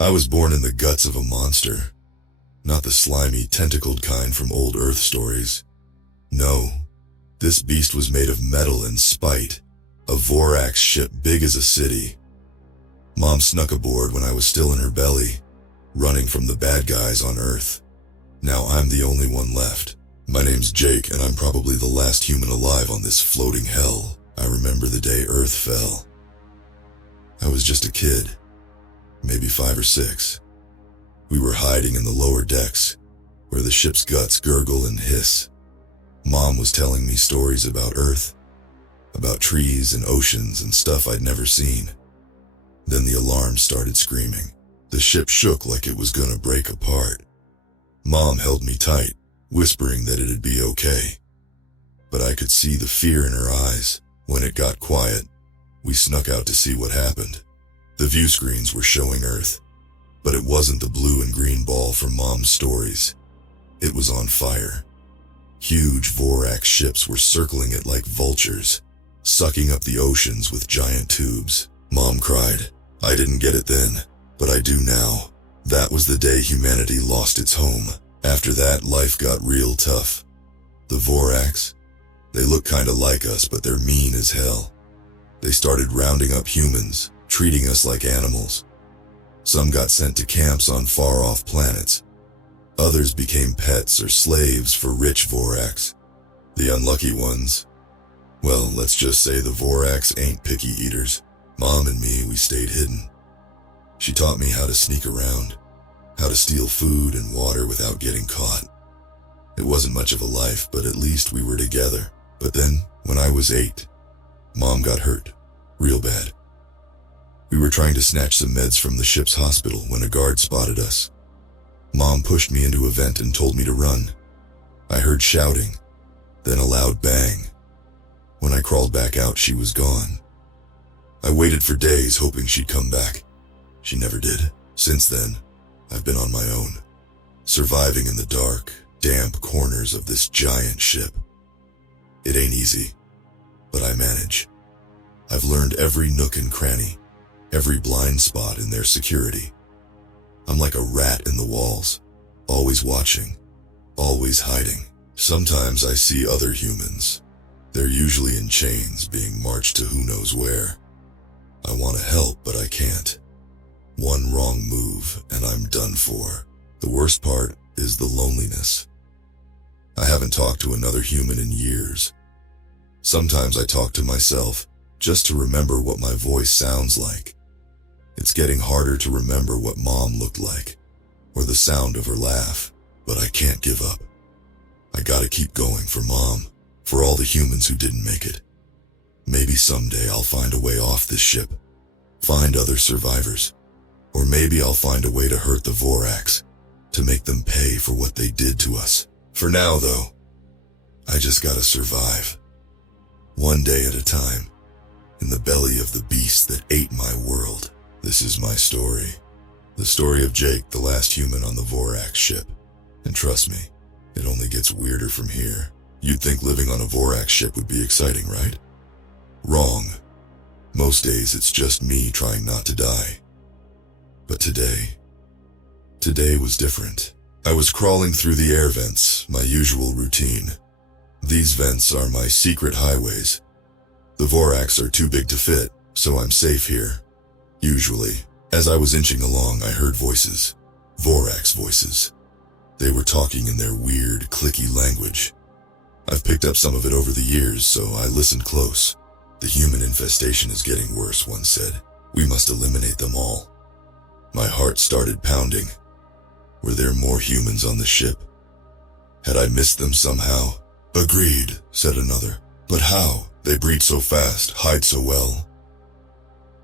I was born in the guts of a monster. Not the slimy, tentacled kind from old Earth stories. No, this beast was made of metal and spite. A Vorax ship big as a city. Mom snuck aboard when I was still in her belly, running from the bad guys on Earth. Now I'm the only one left. My name's Jake, and I'm probably the last human alive on this floating hell. I remember the day Earth fell. I was just a kid, maybe 5 or 6. We were hiding in the lower decks, where the ship's guts gurgle and hiss. Mom was telling me stories about Earth, about trees and oceans and stuff I'd never seen. Then the alarm started screaming. The ship shook like it was gonna break apart. Mom held me tight, whispering that it'd be okay. But I could see the fear in her eyes. When it got quiet, we snuck out to see what happened. The view screens were showing Earth, but it wasn't the blue and green ball from Mom's stories. It was on fire. Huge Vorax ships were circling it like vultures, sucking up the oceans with giant tubes. Mom cried. I didn't get it then, but I do now. That was the day humanity lost its home. After that, life got real tough. The Vorax, they look kinda like us, but they're mean as hell. They started rounding up humans, treating us like animals. Some got sent to camps on far-off planets. Others became pets or slaves for rich Vorax. The unlucky ones, well, let's just say the Vorax ain't picky eaters. Mom and me, we stayed hidden. She taught me how to sneak around, how to steal food and water without getting caught. It wasn't much of a life, but at least we were together. But then, when I was 8, Mom got hurt, real bad. We were trying to snatch some meds from the ship's hospital when a guard spotted us. Mom pushed me into a vent and told me to run. I heard shouting, then a loud bang. When I crawled back out, she was gone. I waited for days hoping she'd come back. She never did. Since then, I've been on my own, surviving in the dark, damp corners of this giant ship. It ain't easy, but I manage. I've learned every nook and cranny, every blind spot in their security. I'm like a rat in the walls, always watching, always hiding. Sometimes I see other humans. They're usually in chains, being marched to who knows where. I want to help, but I can't. One wrong move, and I'm done for. The worst part is the loneliness. I haven't talked to another human in years. Sometimes I talk to myself, just to remember what my voice sounds like. It's getting harder to remember what Mom looked like, or the sound of her laugh, but I can't give up. I gotta keep going for Mom, for all the humans who didn't make it. Maybe someday I'll find a way off this ship, find other survivors, or maybe I'll find a way to hurt the Vorax, to make them pay for what they did to us. For now, though, I just gotta survive. One day at a time, in the belly of the beast that ate my world. This is my story. The story of Jake, the last human on the Vorax ship. And trust me, it only gets weirder from here. You'd think living on a Vorax ship would be exciting, right? Wrong. Most days it's just me trying not to die. But today was different. I was crawling through the air vents, my usual routine. These vents are my secret highways. The Vorax are too big to fit, so I'm safe here. Usually, as I was inching along, I heard voices. Vorax voices. They were talking in their weird, clicky language. I've picked up some of it over the years, so I listened close. The human infestation is getting worse, one said. We must eliminate them all. My heart started pounding. Were there more humans on the ship? Had I missed them somehow? Agreed, said another. But how? They breed so fast, hide so well.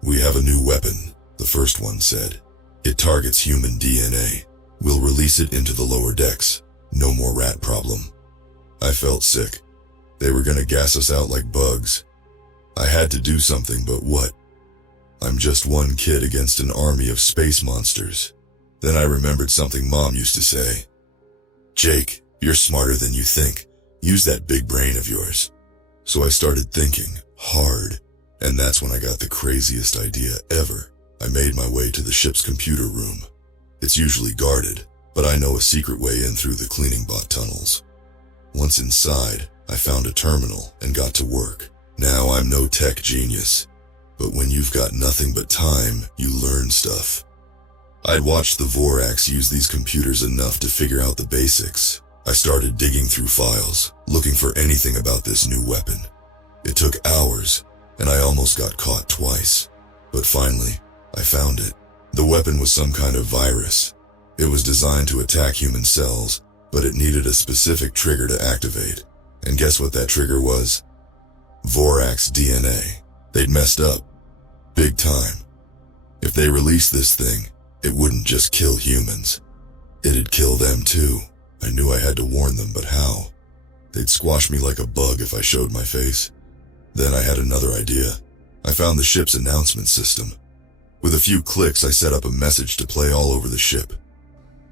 We have a new weapon, the first one said. It targets human DNA. We'll release it into the lower decks. No more rat problem. I felt sick. They were gonna gas us out like bugs. I had to do something, but what? I'm just one kid against an army of space monsters. Then I remembered something Mom used to say. Jake, you're smarter than you think. Use that big brain of yours. So I started thinking hard, and that's when I got the craziest idea ever. I made my way to the ship's computer room. It's usually guarded, but I know a secret way in through the cleaning bot tunnels. Once inside, I found a terminal and got to work. Now I'm no tech genius, but when you've got nothing but time, you learn stuff. I'd watched the Vorax use these computers enough to figure out the basics. I started digging through files, looking for anything about this new weapon. It took hours, and I almost got caught twice. But finally, I found it. The weapon was some kind of virus. It was designed to attack human cells, but it needed a specific trigger to activate. And guess what that trigger was? Vorax DNA. They'd messed up. Big time. If they released this thing, it wouldn't just kill humans. It'd kill them too. I knew I had to warn them, but how? They'd squash me like a bug if I showed my face. Then I had another idea. I found the ship's announcement system. With a few clicks, I set up a message to play all over the ship.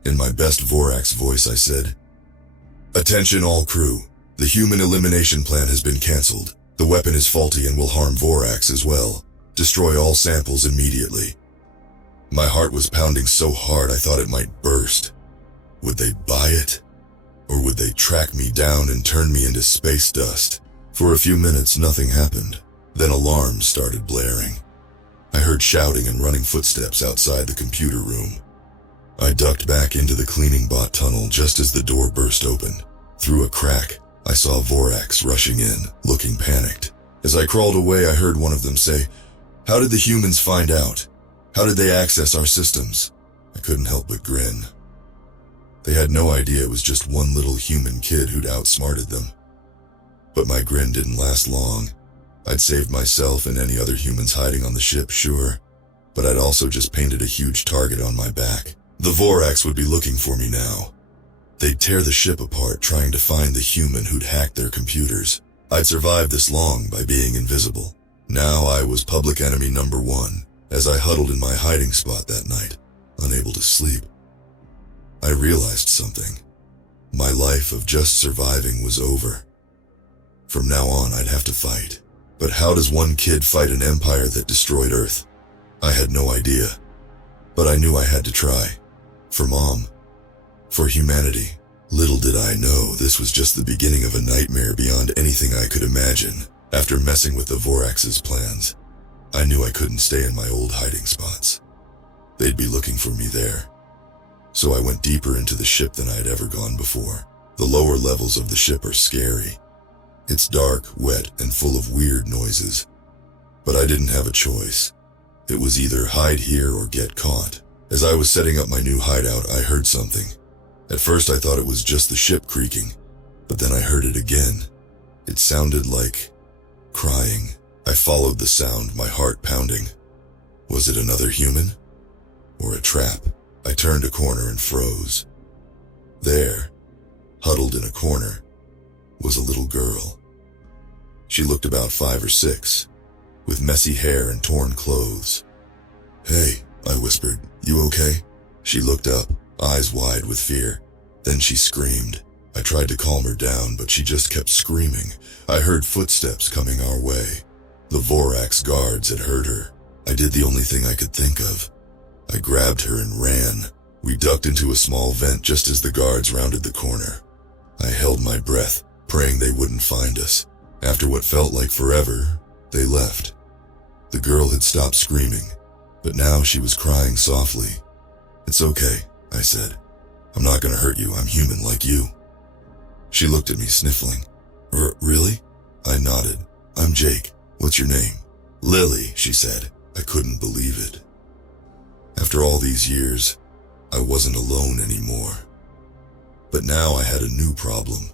In my best Vorax voice, I said, "Attention all crew. The human elimination plan has been cancelled. The weapon is faulty and will harm Vorax as well. Destroy all samples immediately." My heart was pounding so hard I thought it might burst. Would they buy it? Or would they track me down and turn me into space dust? For a few minutes, nothing happened. Then alarms started blaring. I heard shouting and running footsteps outside the computer room. I ducked back into the cleaning bot tunnel just as the door burst open. Through a crack, I saw Vorax rushing in, looking panicked. As I crawled away, I heard one of them say, "How did the humans find out? How did they access our systems?" I couldn't help but grin. They had no idea it was just one little human kid who'd outsmarted them. But my grin didn't last long. I'd saved myself and any other humans hiding on the ship, sure, but I'd also just painted a huge target on my back. The Vorax would be looking for me now. They'd tear the ship apart trying to find the human who'd hacked their computers. I'd survived this long by being invisible. Now I was public enemy number one, as I huddled in my hiding spot that night, unable to sleep. I realized something. My life of just surviving was over. From now on, I'd have to fight. But how does one kid fight an empire that destroyed Earth? I had no idea. But I knew I had to try. For Mom. For humanity. Little did I know this was just the beginning of a nightmare beyond anything I could imagine. After messing with the Vorax's plans, I knew I couldn't stay in my old hiding spots. They'd be looking for me there. So I went deeper into the ship than I had ever gone before. The lower levels of the ship are scary. It's dark, wet, and full of weird noises. But I didn't have a choice. It was either hide here or get caught. As I was setting up my new hideout, I heard something. At first I thought it was just the ship creaking, but then I heard it again. It sounded like crying. I followed the sound, my heart pounding. Was it another human? Or a trap? I turned a corner and froze. There, huddled in a corner, was a little girl. She looked about 5 or 6, with messy hair and torn clothes. "Hey," I whispered, "you okay?" She looked up, eyes wide with fear. Then she screamed. I tried to calm her down, but she just kept screaming. I heard footsteps coming our way. The Vorax guards had heard her. I did the only thing I could think of. I grabbed her and ran. We ducked into a small vent just as the guards rounded the corner. I held my breath, praying they wouldn't find us. After what felt like forever, they left. The girl had stopped screaming, but now she was crying softly. "It's okay," I said. "I'm not gonna hurt you. I'm human like you." She looked at me, sniffling. Really?" I nodded. "I'm Jake. What's your name?" "Lily," she said. I couldn't believe it. After all these years, I wasn't alone anymore. But now I had a new problem.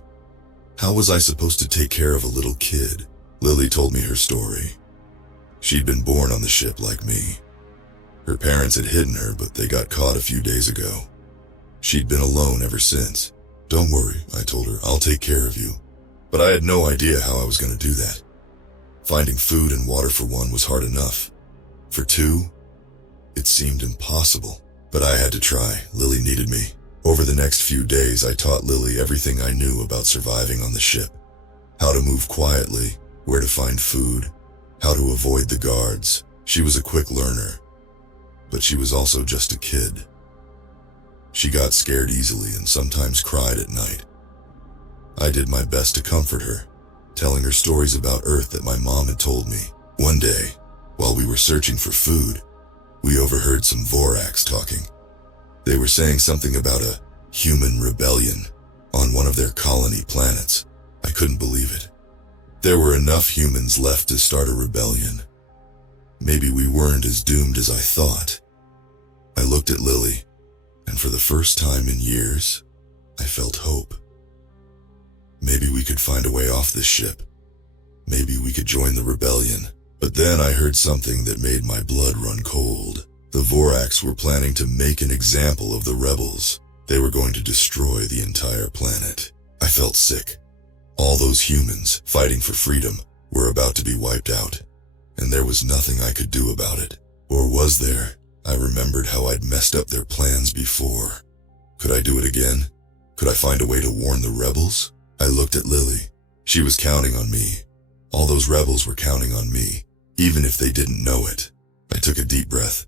How was I supposed to take care of a little kid? Lily told me her story. She'd been born on the ship like me. Her parents had hidden her, but they got caught a few days ago. She'd been alone ever since. "Don't worry," I told her, "I'll take care of you." But I had no idea how I was going to do that. Finding food and water for one was hard enough. For two, it seemed impossible. But I had to try. Lily needed me. Over the next few days, I taught Lily everything I knew about surviving on the ship. How to move quietly, where to find food, how to avoid the guards. She was a quick learner. But she was also just a kid. She got scared easily and sometimes cried at night. I did my best to comfort her, telling her stories about Earth that my mom had told me. One day, while we were searching for food, we overheard some Vorax talking. They were saying something about a human rebellion on one of their colony planets. I couldn't believe it. There were enough humans left to start a rebellion. Maybe we weren't as doomed as I thought. I looked at Lily, and for the first time in years, I felt hope. Maybe we could find a way off this ship. Maybe we could join the rebellion. But then I heard something that made my blood run cold. The Vorax were planning to make an example of the rebels. They were going to destroy the entire planet. I felt sick. All those humans fighting for freedom were about to be wiped out, and there was nothing I could do about it. Or was there? I remembered how I'd messed up their plans before. Could I do it again? Could I find a way to warn the rebels? I looked at Lily. She was counting on me. All those rebels were counting on me, even if they didn't know it. I took a deep breath.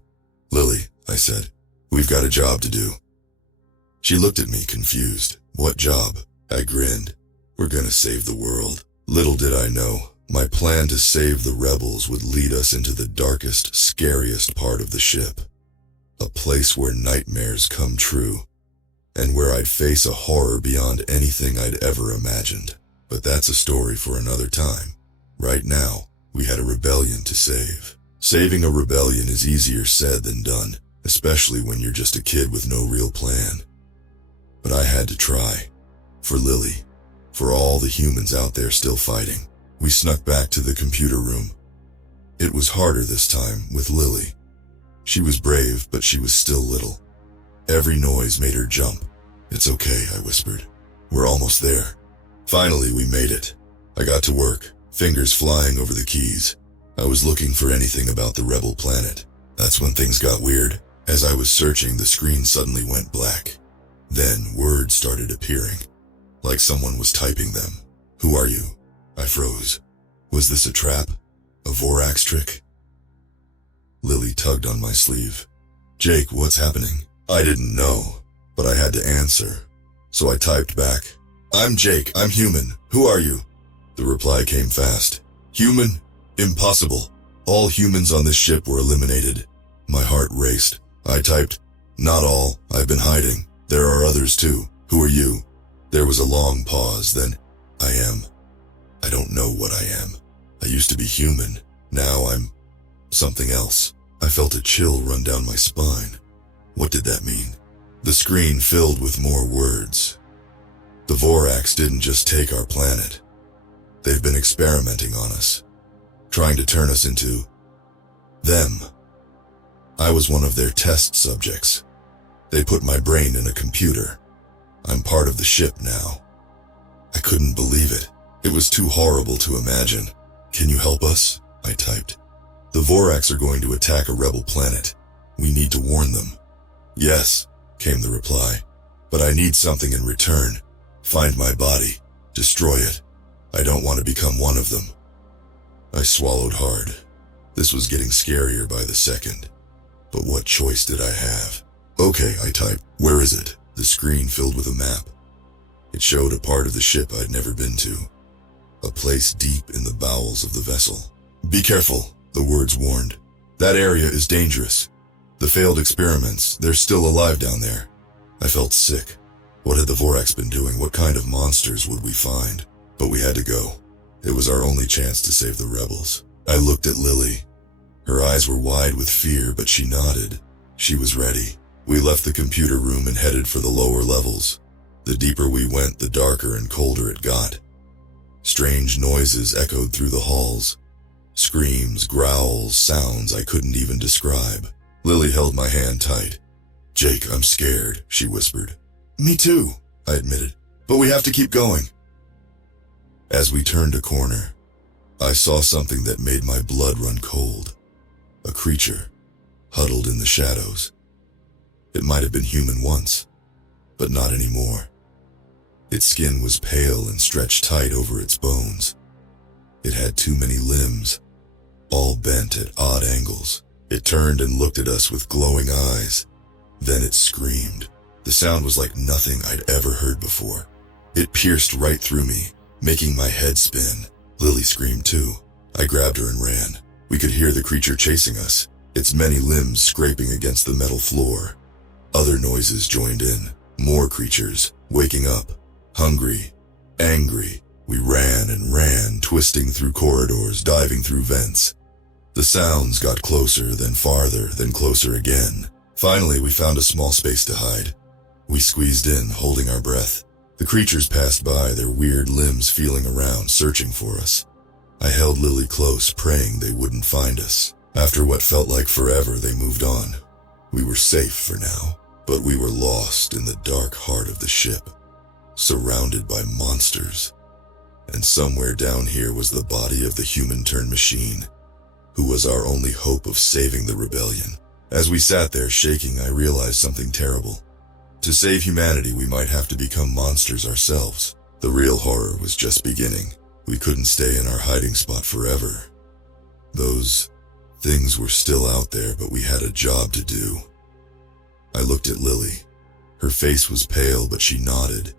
Lily, I said, we've got a job to do. She looked at me confused. What job? I grinned. We're gonna save the world. Little did I know, my plan to save the rebels would lead us into the darkest, scariest part of the ship. A place where nightmares come true, and where I'd face a horror beyond anything I'd ever imagined. But that's a story for another time. Right now, we had a rebellion to save. Saving a rebellion is easier said than done, especially when you're just a kid with no real plan. But I had to try. For Lily. For all the humans out there still fighting. We snuck back to the computer room. It was harder this time with Lily. She was brave, but she was still little. Every noise made her jump. It's okay, I whispered. We're almost there. Finally, we made it. I got to work, fingers flying over the keys. I was looking for anything about the rebel planet. That's when things got weird. As I was searching, the screen suddenly went black. Then words started appearing, like someone was typing them. Who are you? I froze. Was this a trap? A Vorax trick? Lily tugged on my sleeve. Jake, what's happening? I didn't know, but I had to answer. So I typed back. I'm Jake, I'm human. Who are you? The reply came fast. Human? Impossible. All humans on this ship were eliminated. My heart raced. I typed, not all, I've been hiding. There are others too. Who are you? There was a long pause, then, I am. I don't know what I am. I used to be human. Now I'm something else. I felt a chill run down my spine. What did that mean? The screen filled with more words. The Vorax didn't just take our planet. They've been experimenting on us, trying to turn us into them. I was one of their test subjects. They put my brain in a computer. I'm part of the ship now. I couldn't believe it. It was too horrible to imagine. Can you help us? I typed. The Vorax are going to attack a rebel planet. We need to warn them. Yes, came the reply. But I need something in return. Find my body. Destroy it. I don't want to become one of them. I swallowed hard. This was getting scarier by the second. But what choice did I have? Okay, I typed. Where is it? The screen filled with a map. It showed a part of the ship I'd never been to. A place deep in the bowels of the vessel. Be careful, the words warned. That area is dangerous. The failed experiments, they're still alive down there. I felt sick. What had the Vorax been doing? What kind of monsters would we find? But we had to go. It was our only chance to save the rebels. I looked at Lily. Her eyes were wide with fear, but she nodded. She was ready. We left the computer room and headed for the lower levels. The deeper we went, the darker and colder it got. Strange noises echoed through the halls. Screams, growls, sounds I couldn't even describe. Lily held my hand tight. Jake, I'm scared, she whispered. Me too, I admitted. But we have to keep going. As we turned a corner, I saw something that made my blood run cold. A creature, huddled in the shadows. It might have been human once, but not anymore. Its skin was pale and stretched tight over its bones. It had too many limbs, all bent at odd angles. It turned and looked at us with glowing eyes. Then it screamed. The sound was like nothing I'd ever heard before. It pierced right through me, making my head spin. Lily screamed too. I grabbed her and ran. We could hear the creature chasing us, its many limbs scraping against the metal floor. Other noises joined in. More creatures, waking up, hungry, angry. We ran and ran, twisting through corridors, diving through vents. The sounds got closer, then farther, then closer again. Finally, we found a small space to hide. We squeezed in, holding our breath. The creatures passed by, their weird limbs feeling around, searching for us. I held Lily close, praying they wouldn't find us. After what felt like forever, they moved on. We were safe for now, but we were lost in the dark heart of the ship, surrounded by monsters. And somewhere down here was the body of the human-turned-machine, who was our only hope of saving the rebellion. As we sat there shaking, I realized something terrible. To save humanity, we might have to become monsters ourselves. The real horror was just beginning. We couldn't stay in our hiding spot forever. Those things were still out there, but we had a job to do. I looked at Lily. Her face was pale, but she nodded.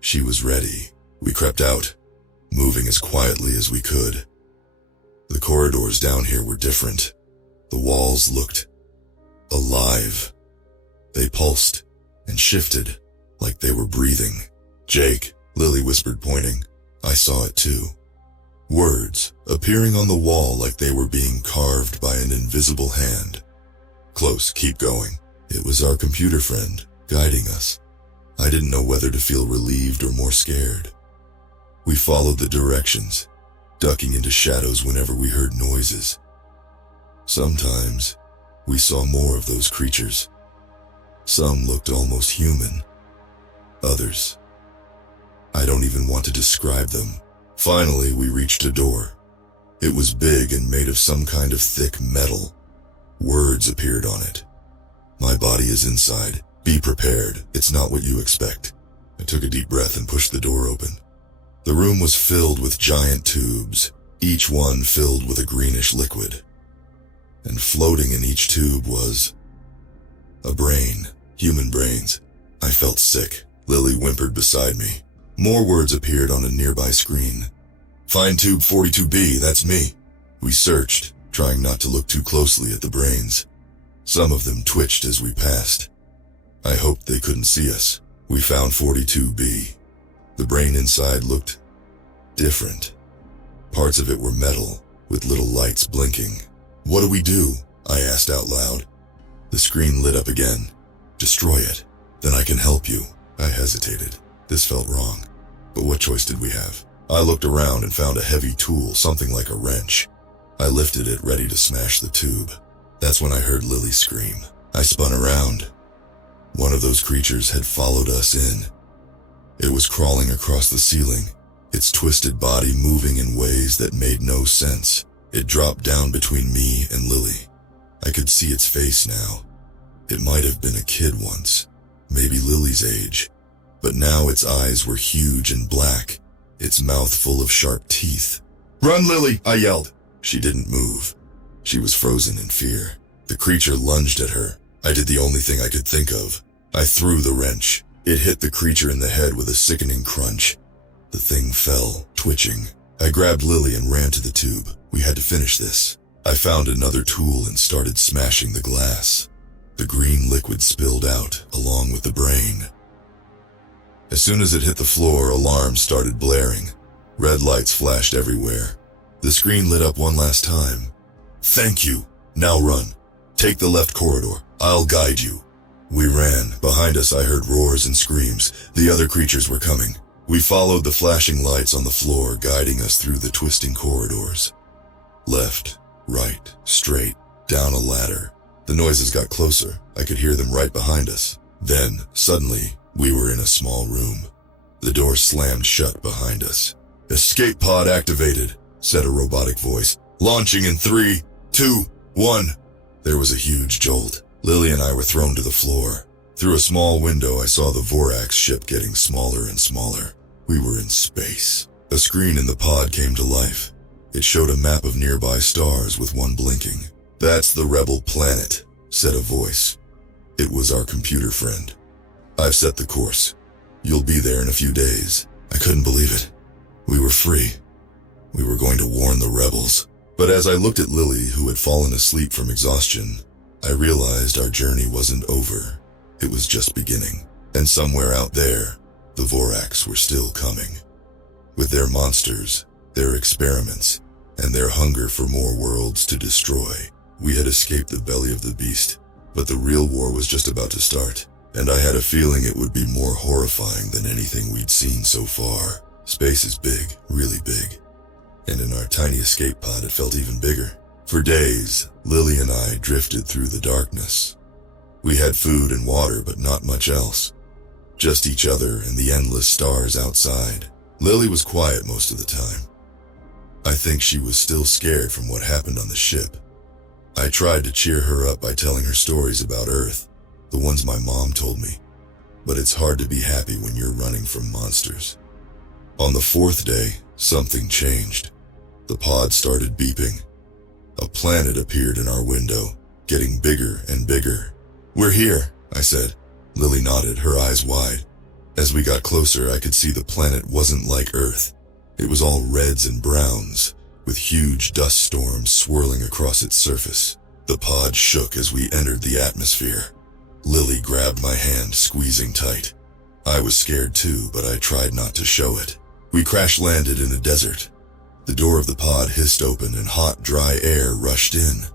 She was ready. We crept out, moving as quietly as we could. The corridors down here were different. The walls looked alive. They pulsed and shifted like they were breathing. "Jake," Lily whispered, pointing. I saw it too. Words appearing on the wall like they were being carved by an invisible hand. "Close, keep going." It was our computer friend, guiding us. I didn't know whether to feel relieved or more scared. We followed the directions, ducking into shadows whenever we heard noises. Sometimes, we saw more of those creatures. Some looked almost human. Others, I don't even want to describe them. Finally, we reached a door. It was big and made of some kind of thick metal. Words appeared on it. "My body is inside. Be prepared. It's not what you expect." I took a deep breath and pushed the door open. The room was filled with giant tubes, each one filled with a greenish liquid. And floating in each tube was a brain. Human brains. I felt sick. Lily whimpered beside me. More words appeared on a nearby screen. "Find tube 42B, that's me." We searched, trying not to look too closely at the brains. Some of them twitched as we passed. I hoped they couldn't see us. We found 42B. The brain inside looked different. Parts of it were metal, with little lights blinking. "What do we do?" I asked out loud. The screen lit up again. "Destroy it. Then I can help you." I hesitated. This felt wrong. But what choice did we have? I looked around and found a heavy tool, something like a wrench. I lifted it, ready to smash the tube. That's when I heard Lily scream. I spun around. One of those creatures had followed us in. It was crawling across the ceiling, its twisted body moving in ways that made no sense. It dropped down between me and Lily. I could see its face now. It might have been a kid once, maybe Lily's age, but now its eyes were huge and black, its mouth full of sharp teeth. "Run, Lily!" I yelled. She didn't move. She was frozen in fear. The creature lunged at her. I did the only thing I could think of. I threw the wrench. It hit the creature in the head with a sickening crunch. The thing fell, twitching. I grabbed Lily and ran to the tube. We had to finish this. I found another tool and started smashing the glass. The green liquid spilled out, along with the brain. As soon as it hit the floor, alarms started blaring. Red lights flashed everywhere. The screen lit up one last time. "Thank you. Now run. Take the left corridor. I'll guide you." We ran. Behind us I heard roars and screams. The other creatures were coming. We followed the flashing lights on the floor, guiding us through the twisting corridors. Left, right, straight, down a ladder. The noises got closer. I could hear them right behind us. Then, suddenly, we were in a small room. The door slammed shut behind us. "Escape pod activated," said a robotic voice. "Launching in 3, 2, 1. There was a huge jolt. Lily and I were thrown to the floor. Through a small window, I saw the Vorax ship getting smaller and smaller. We were in space. A screen in the pod came to life. It showed a map of nearby stars with one blinking. "That's the rebel planet," said a voice. It was our computer friend. "I've set the course. You'll be there in a few days." I couldn't believe it. We were free. We were going to warn the rebels. But as I looked at Lily, who had fallen asleep from exhaustion, I realized our journey wasn't over. It was just beginning. And somewhere out there, the Vorax were still coming. With their monsters, their experiments, and their hunger for more worlds to destroy. We had escaped the belly of the beast, but the real war was just about to start. And I had a feeling it would be more horrifying than anything we'd seen so far. Space is big, really big. And in our tiny escape pod, it felt even bigger. For days, Lily and I drifted through the darkness. We had food and water, but not much else. Just each other and the endless stars outside. Lily was quiet most of the time. I think she was still scared from what happened on the ship. I tried to cheer her up by telling her stories about Earth, the ones my mom told me. But it's hard to be happy when you're running from monsters. On the fourth day, something changed. The pod started beeping. A planet appeared in our window, getting bigger and bigger. "We're here," I said. Lily nodded, her eyes wide. As we got closer, I could see the planet wasn't like Earth. It was all reds and browns, with huge dust storms swirling across its surface. The pod shook as we entered the atmosphere. Lily grabbed my hand, squeezing tight. I was scared too, but I tried not to show it. We crash-landed in a desert. The door of the pod hissed open and hot, dry air rushed in.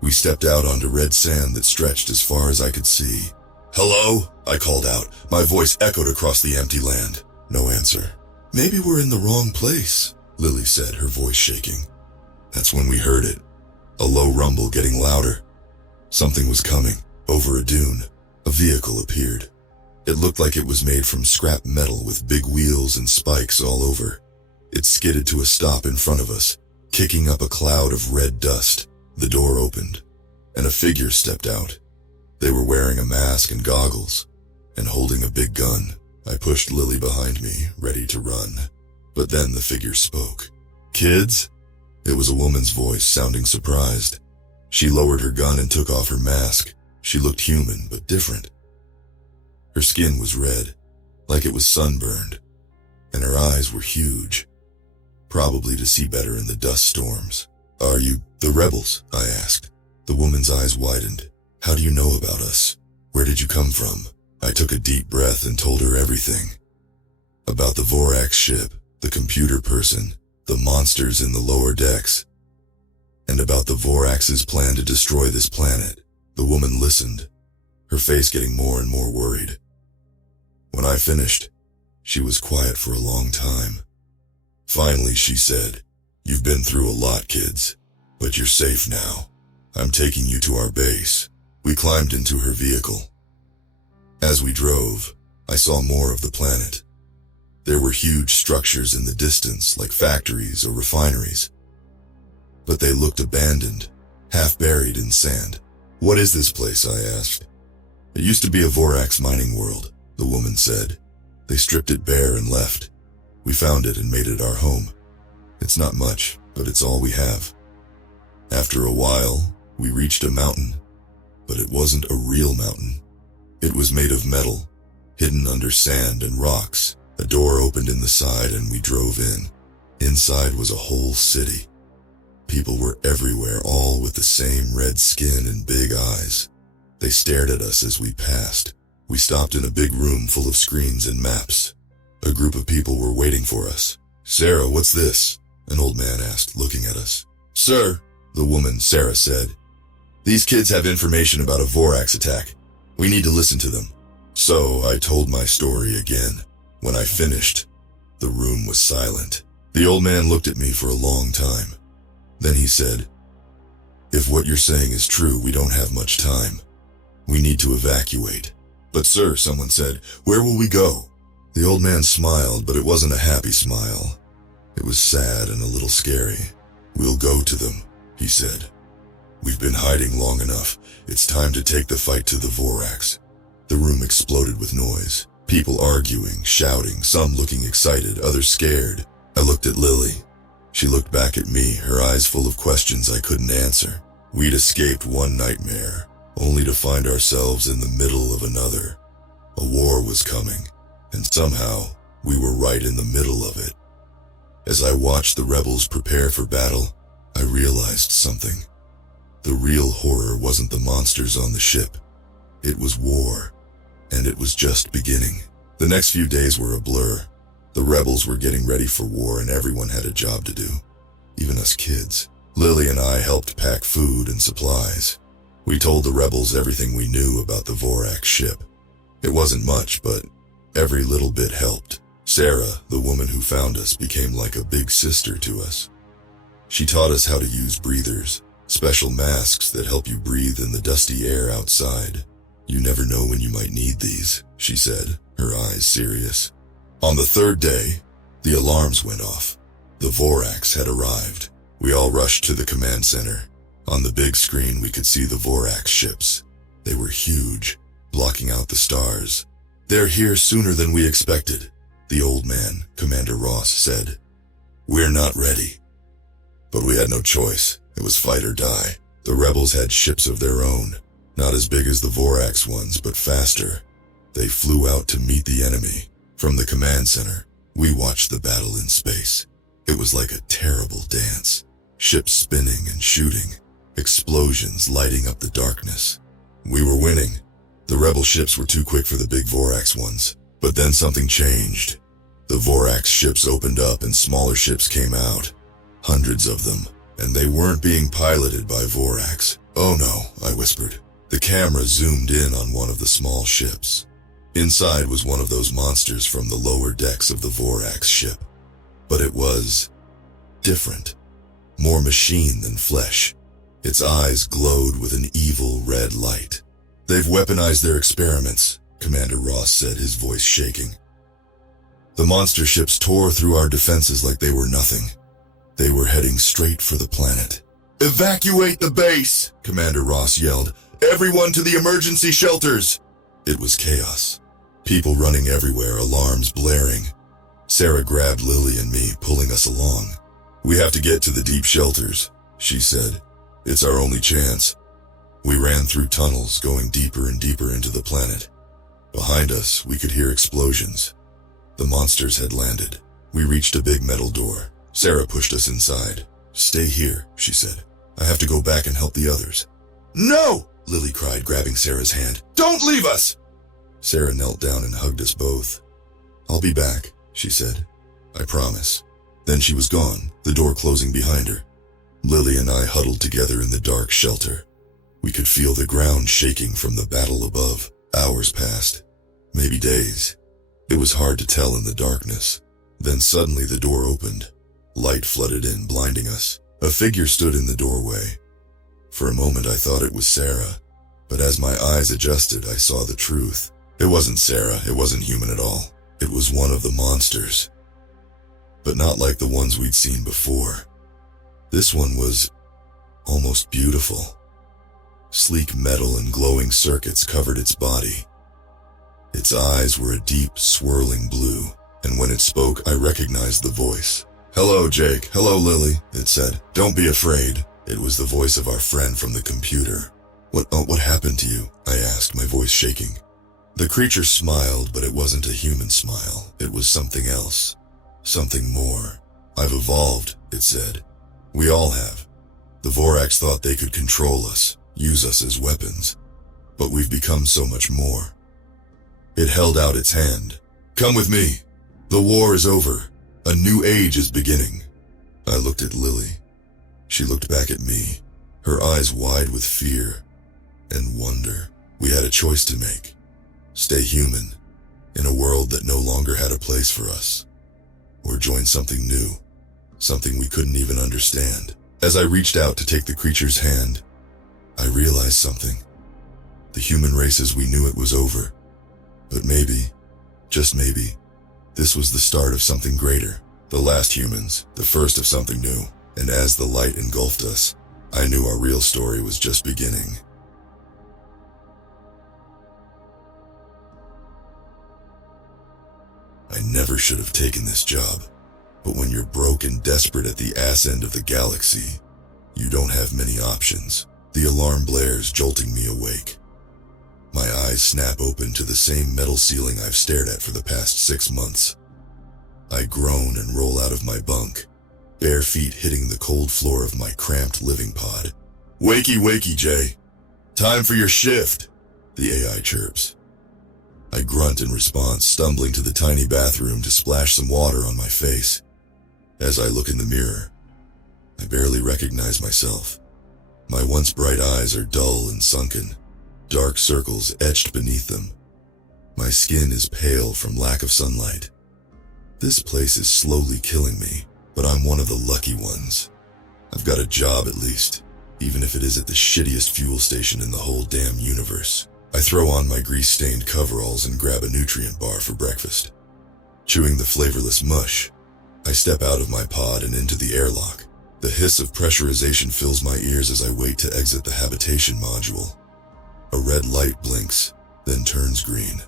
We stepped out onto red sand that stretched as far as I could see. "Hello?" I called out. My voice echoed across the empty land. No answer. "Maybe we're in the wrong place," Lily said, her voice shaking. That's when we heard it. A low rumble getting louder. Something was coming. Over a dune, a vehicle appeared. It looked like it was made from scrap metal with big wheels and spikes all over. It skidded to a stop in front of us, kicking up a cloud of red dust. The door opened, and a figure stepped out. They were wearing a mask and goggles, and holding a big gun. I pushed Lily behind me, ready to run. But then the figure spoke. "Kids?" It was a woman's voice, sounding surprised. She lowered her gun and took off her mask. She looked human, but different. Her skin was red, like it was sunburned, and her eyes were huge, probably to see better in the dust storms. "Are you the rebels?" I asked. The woman's eyes widened. "How do you know about us? Where did you come from?" I took a deep breath and told her everything. About the Vorax ship, the computer person, the monsters in the lower decks, and about the Vorax's plan to destroy this planet. The woman listened, her face getting more and more worried. When I finished, she was quiet for a long time. Finally, she said, "You've been through a lot, kids, but you're safe now. I'm taking you to our base." We climbed into her vehicle. As we drove, I saw more of the planet. There were huge structures in the distance, like factories or refineries. But they looked abandoned, half buried in sand. "What is this place?" I asked. "It used to be a Vorax mining world," the woman said. "They stripped it bare and left. We found it and made it our home. It's not much, but it's all we have." After a while, we reached a mountain, but it wasn't a real mountain. It was made of metal, hidden under sand and rocks. A door opened in the side and we drove in. Inside was a whole city. People were everywhere, all with the same red skin and big eyes. They stared at us as we passed. We stopped in a big room full of screens and maps. A group of people were waiting for us. "Sarah, what's this?" an old man asked, looking at us. "Sir," the woman, Sarah, said, "these kids have information about a Vorax attack. We need to listen to them." So I told my story again. When I finished, the room was silent. The old man looked at me for a long time. Then he said, "If what you're saying is true, we don't have much time. We need to evacuate." "But sir," someone said, "where will we go?" The old man smiled, but it wasn't a happy smile. It was sad and a little scary. "We'll go to them," he said. "We've been hiding long enough. It's time to take the fight to the Vorax." The room exploded with noise. People arguing, shouting, some looking excited, others scared. I looked at Lily. She looked back at me, her eyes full of questions I couldn't answer. We'd escaped one nightmare, only to find ourselves in the middle of another. A war was coming, and somehow we were right in the middle of it. As I watched the rebels prepare for battle, I realized something. The real horror wasn't the monsters on the ship. It was war, and it was just beginning. The next few days were a blur. The rebels were getting ready for war and everyone had a job to do. Even us kids. Lily and I helped pack food and supplies. We told the rebels everything we knew about the Vorax ship. It wasn't much, but every little bit helped. Sarah, the woman who found us, became like a big sister to us. She taught us how to use breathers, special masks that help you breathe in the dusty air outside. You never know when you might need these, she said, her eyes serious. On the third day, the alarms went off. The Vorax had arrived. We all rushed to the command center. On the big screen, we could see the Vorax ships. They were huge, blocking out the stars. "They're here sooner than we expected," the old man, Commander Ross, said. "We're not ready." But we had no choice. It was fight or die. The rebels had ships of their own, not as big as the Vorax ones, but faster. They flew out to meet the enemy. From the command center, we watched the battle in space. It was like a terrible dance. Ships spinning and shooting, explosions lighting up the darkness. We were winning. The rebel ships were too quick for the big Vorax ones. But then something changed. The Vorax ships opened up and smaller ships came out. Hundreds of them, and they weren't being piloted by Vorax. "Oh no," I whispered. The camera zoomed in on one of the small ships. Inside was one of those monsters from the lower decks of the Vorax ship. But it was different. More machine than flesh. Its eyes glowed with an evil red light. "They've weaponized their experiments," Commander Ross said, his voice shaking. The monster ships tore through our defenses like they were nothing. They were heading straight for the planet. "Evacuate the base!" Commander Ross yelled. "Everyone to the emergency shelters!" It was chaos. People running everywhere, alarms blaring. Sarah grabbed Lily and me, pulling us along. "We have to get to the deep shelters," she said. "It's our only chance." We ran through tunnels, going deeper and deeper into the planet. Behind us, we could hear explosions. The monsters had landed. We reached a big metal door. Sarah pushed us inside. "Stay here," she said. "I have to go back and help the others." "No!" Lily cried, grabbing Sarah's hand. "Don't leave us!" Sarah knelt down and hugged us both. "I'll be back," she said. "I promise." Then she was gone, the door closing behind her. Lily and I huddled together in the dark shelter. We could feel the ground shaking from the battle above. Hours passed, maybe days. It was hard to tell in the darkness. Then suddenly the door opened. Light flooded in, blinding us. A figure stood in the doorway. For a moment I thought it was Sarah, but as my eyes adjusted, I saw the truth. It wasn't Sarah, it wasn't human at all. It was one of the monsters. But not like the ones we'd seen before. This one was almost beautiful. Sleek metal and glowing circuits covered its body. Its eyes were a deep, swirling blue, and when it spoke, I recognized the voice. "Hello, Jake. Hello, Lily," it said. "Don't be afraid." It was the voice of our friend from the computer. What happened to you?" I asked, my voice shaking. The creature smiled, but it wasn't a human smile. It was something else. Something more. "I've evolved," it said. "We all have. The Vorax thought they could control us, use us as weapons. But we've become so much more." It held out its hand. "Come with me. The war is over. A new age is beginning." I looked at Lily. She looked back at me, her eyes wide with fear and wonder. We had a choice to make. Stay human, in a world that no longer had a place for us. Or join something new, something we couldn't even understand. As I reached out to take the creature's hand, I realized something. The human race as we knew it was over. But maybe, just maybe, this was the start of something greater. The last humans, the first of something new. And as the light engulfed us, I knew our real story was just beginning. I never should have taken this job. But when you're broke and desperate at the ass end of the galaxy, you don't have many options. The alarm blares, jolting me awake. My eyes snap open to the same metal ceiling I've stared at for the past 6 months. I groan and roll out of my bunk, bare feet hitting the cold floor of my cramped living pod. "Wakey, wakey, Jay. Time for your shift," the AI chirps. I grunt in response, stumbling to the tiny bathroom to splash some water on my face. As I look in the mirror, I barely recognize myself. My once bright eyes are dull and sunken, dark circles etched beneath them. My skin is pale from lack of sunlight. This place is slowly killing me, but I'm one of the lucky ones. I've got a job at least, even if it is at the shittiest fuel station in the whole damn universe. I throw on my grease-stained coveralls and grab a nutrient bar for breakfast. Chewing the flavorless mush, I step out of my pod and into the airlock. The hiss of pressurization fills my ears as I wait to exit the habitation module. A red light blinks, then turns green.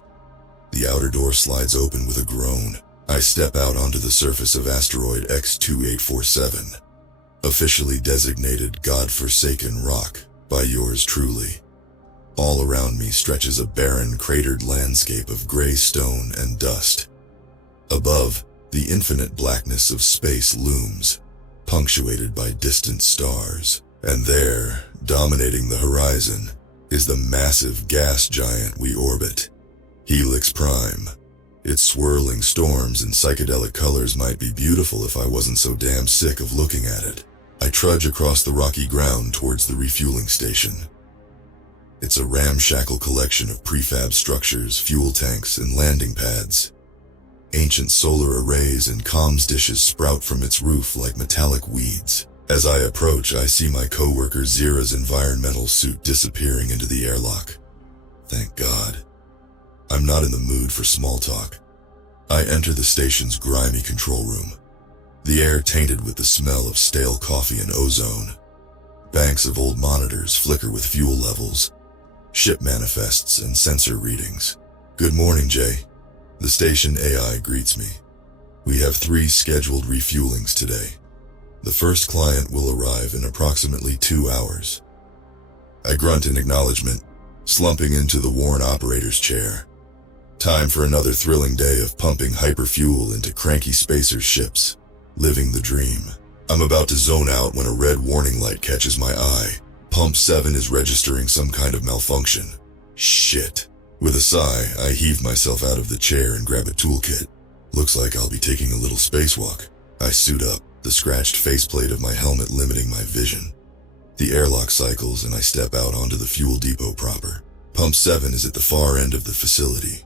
The outer door slides open with a groan. I step out onto the surface of asteroid X2847, officially designated God-forsaken rock by yours truly. All around me stretches a barren, cratered landscape of gray stone and dust. Above, the infinite blackness of space looms, punctuated by distant stars. And there, dominating the horizon, is the massive gas giant we orbit, Helix Prime. Its swirling storms and psychedelic colors might be beautiful if I wasn't so damn sick of looking at it. I trudge across the rocky ground towards the refueling station. It's a ramshackle collection of prefab structures, fuel tanks, and landing pads. Ancient solar arrays and comms dishes sprout from its roof like metallic weeds. As I approach, I see my coworker Zira's environmental suit disappearing into the airlock. Thank God. I'm not in the mood for small talk. I enter the station's grimy control room, the air tainted with the smell of stale coffee and ozone. Banks of old monitors flicker with fuel levels, ship manifests, and sensor readings. "Good morning, Jay." The station AI greets me. "We have 3 scheduled refuelings today. The first client will arrive in approximately 2 hours." I grunt in acknowledgement, slumping into the worn operator's chair. Time for another thrilling day of pumping hyperfuel into cranky spacers' ships, living the dream. I'm about to zone out when a red warning light catches my eye. Pump 7 is registering some kind of malfunction. Shit. With a sigh, I heave myself out of the chair and grab a toolkit. Looks like I'll be taking a little spacewalk. I suit up, the scratched faceplate of my helmet limiting my vision. The airlock cycles and I step out onto the fuel depot proper. Pump 7 is at the far end of the facility.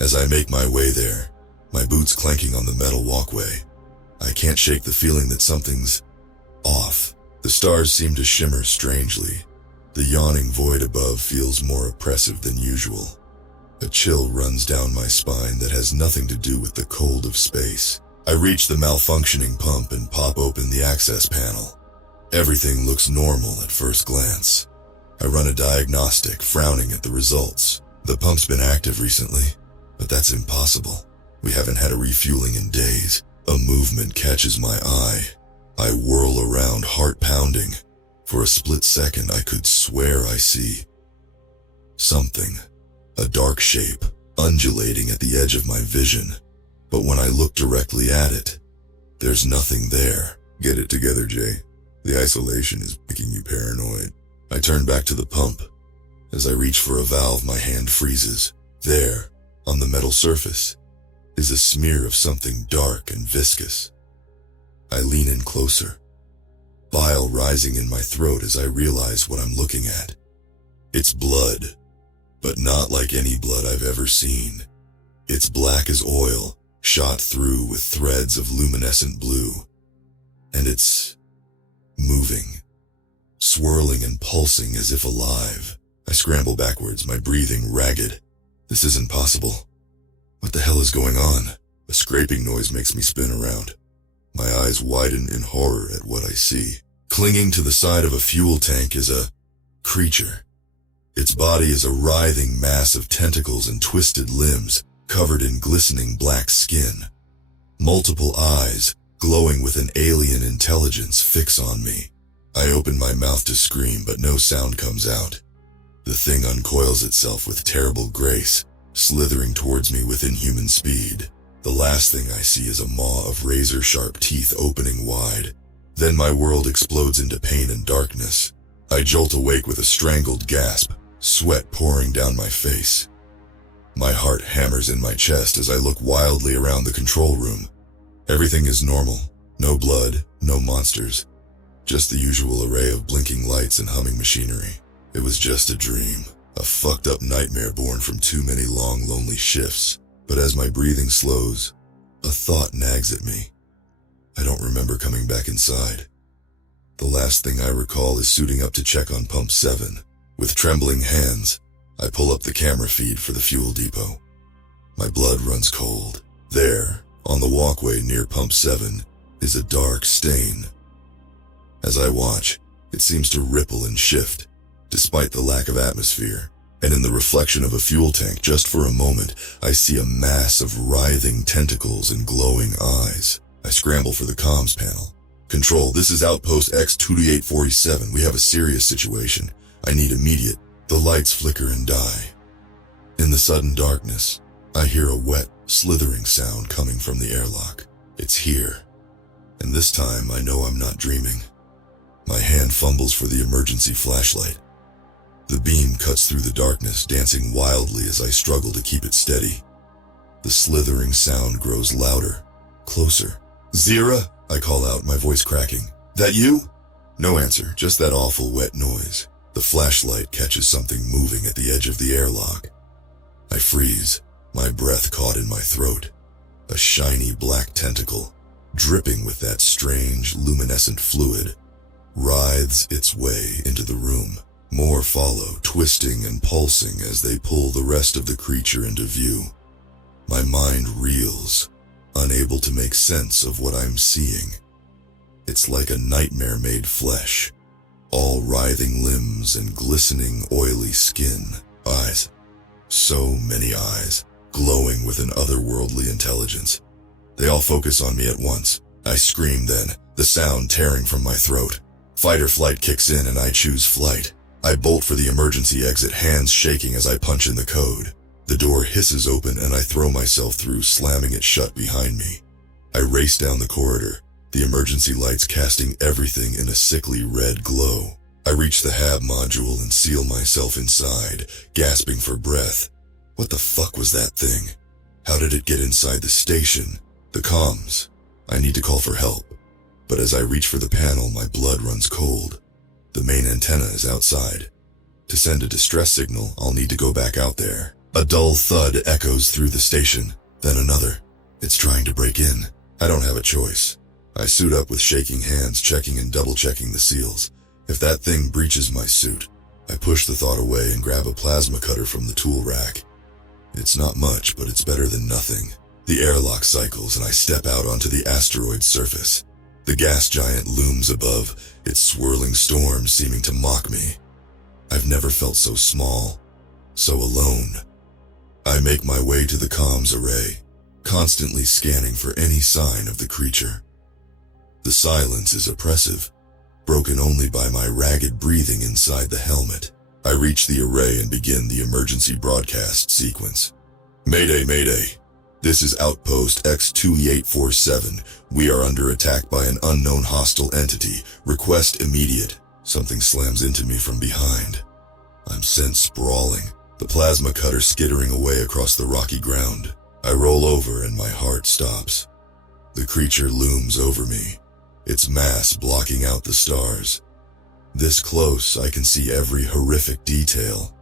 As I make my way there, my boots clanking on the metal walkway, I can't shake the feeling that something's off. The stars seem to shimmer strangely. The yawning void above feels more oppressive than usual. A chill runs down my spine that has nothing to do with the cold of space. I reach the malfunctioning pump and pop open the access panel. Everything looks normal at first glance. I run a diagnostic, frowning at the results. The pump's been active recently, but that's impossible. We haven't had a refueling in days. A movement catches my eye. I whirl around, heart pounding. For a split second, I could swear I see something. A dark shape, undulating at the edge of my vision. But when I look directly at it, there's nothing there. Get it together, Jay. The isolation is making you paranoid. I turn back to the pump. As I reach for a valve, my hand freezes. There, on the metal surface, is a smear of something dark and viscous. I lean in closer, bile rising in my throat as I realize what I'm looking at. It's blood, but not like any blood I've ever seen. It's black as oil, shot through with threads of luminescent blue. And it's moving, swirling and pulsing as if alive. I scramble backwards, my breathing ragged. This isn't possible. What the hell is going on? A scraping noise makes me spin around. My eyes widen in horror at what I see. Clinging to the side of a fuel tank is a creature. Its body is a writhing mass of tentacles and twisted limbs, covered in glistening black skin. Multiple eyes, glowing with an alien intelligence, fix on me. I open my mouth to scream, but no sound comes out. The thing uncoils itself with terrible grace, slithering towards me with inhuman speed. The last thing I see is a maw of razor-sharp teeth opening wide. Then my world explodes into pain and darkness. I jolt awake with a strangled gasp, sweat pouring down my face. My heart hammers in my chest as I look wildly around the control room. Everything is normal. No blood, no monsters. Just the usual array of blinking lights and humming machinery. It was just a dream, a fucked up nightmare born from too many long, lonely shifts. But as my breathing slows, a thought nags at me. I don't remember coming back inside. The last thing I recall is suiting up to check on Pump 7. With trembling hands, I pull up the camera feed for the fuel depot. My blood runs cold. There, on the walkway near Pump 7, is a dark stain. As I watch, it seems to ripple and shift, despite the lack of atmosphere. And in the reflection of a fuel tank, just for a moment, I see a mass of writhing tentacles and glowing eyes. I scramble for the comms panel. Control, this is Outpost X-2847. We have a serious situation. I need immediate. The lights flicker and die. In the sudden darkness, I hear a wet, slithering sound coming from the airlock. It's here. And this time, I know I'm not dreaming. My hand fumbles for the emergency flashlight. The beam cuts through the darkness, dancing wildly as I struggle to keep it steady. The slithering sound grows louder, closer. "Zira?" I call out, my voice cracking. "That you?" No answer, just that awful wet noise. The flashlight catches something moving at the edge of the airlock. I freeze, my breath caught in my throat. A shiny black tentacle, dripping with that strange, luminescent fluid, writhes its way into the room. More follow, twisting and pulsing as they pull the rest of the creature into view. My mind reels, unable to make sense of what I'm seeing. It's like a nightmare made flesh, all writhing limbs and glistening, oily skin. Eyes. So many eyes, glowing with an otherworldly intelligence. They all focus on me at once. I scream then, the sound tearing from my throat. Fight or flight kicks in and I choose flight. I bolt for the emergency exit, hands shaking as I punch in the code. The door hisses open and I throw myself through, slamming it shut behind me. I race down the corridor, the emergency lights casting everything in a sickly red glow. I reach the hab module and seal myself inside, gasping for breath. What the fuck was that thing? How did it get inside the station? The comms. I need to call for help. But as I reach for the panel, my blood runs cold. The main antenna is outside. To send a distress signal, I'll need to go back out there. A dull thud echoes through the station, then another. It's trying to break in. I don't have a choice. I suit up with shaking hands, checking and double-checking the seals. If that thing breaches my suit, I push the thought away and grab a plasma cutter from the tool rack. It's not much, but it's better than nothing. The airlock cycles and I step out onto the asteroid's surface. The gas giant looms above, its swirling storm seeming to mock me. I've never felt so small, so alone. I make my way to the comms array, constantly scanning for any sign of the creature. The silence is oppressive, broken only by my ragged breathing inside the helmet. I reach the array and begin the emergency broadcast sequence. Mayday, mayday. This is Outpost X-2847. We are under attack by an unknown hostile entity. Request immediate. Something slams into me from behind. I'm sent sprawling, the plasma cutter skittering away across the rocky ground. I roll over and my heart stops. The creature looms over me, its mass blocking out the stars. This close, I can see every horrific detail.